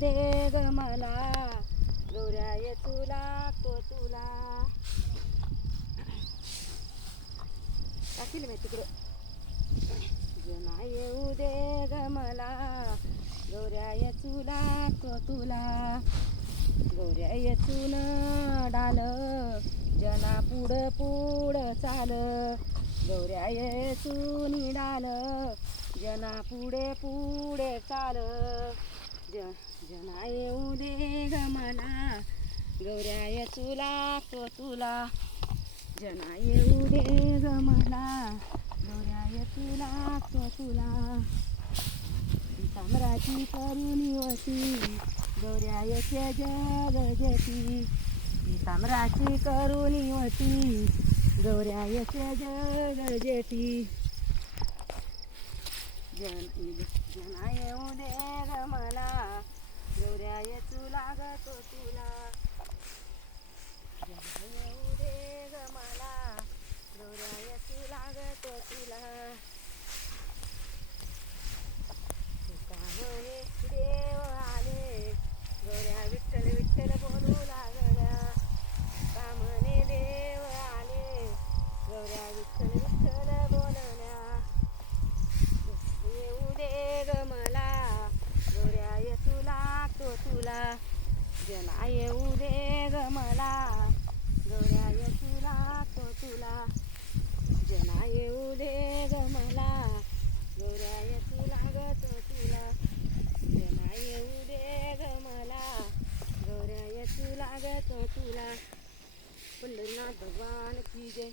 दे ग मला, गौऱ्या येचू लागतो तुला. टाकील मी तिकडं. जना येऊ दे ग मला, गौऱ्या येचू लागतो तुला. गौऱ्या येचून डाल, जना पुढं पुढं चाल. गौऱ्या येचून डाल, जना पुढे पुढे चाल. जना येऊ दे ग मला, गौऱ्या येचू लागतो तुला. जना येऊ दे ग मला, गौऱ्या येचू लागतो तुला. ताम्राची करून वती, गौऱ्या येते जग जेती. ताम्राची करून वती, गौऱ्या येते जग जेती. जना येऊ दे ग मला, गौऱ्या येचू लागतो तुला. जना येऊ दे ग मला, गौऱ्या येचू लागतो तुला. म्हणे देव आले, गौऱ्या विठ्ठल विठ्ठल बोलू लागल्या. का म्हणे देव आले, गौऱ्या विठ्ठल विठ्ठल बोलल्या. येऊ दे ग मला, गौऱ्या येचू लागतो तुला. जना येऊ दे ग मला, गौऱ्या येचू लागतो तुला. जना येऊ दे ग मला, गौऱ्या येचू लागतो तुला. जना येऊ दे ग मला, गौऱ्या येचू लागतो तुला. पंढरीनाथ भगवान की जय.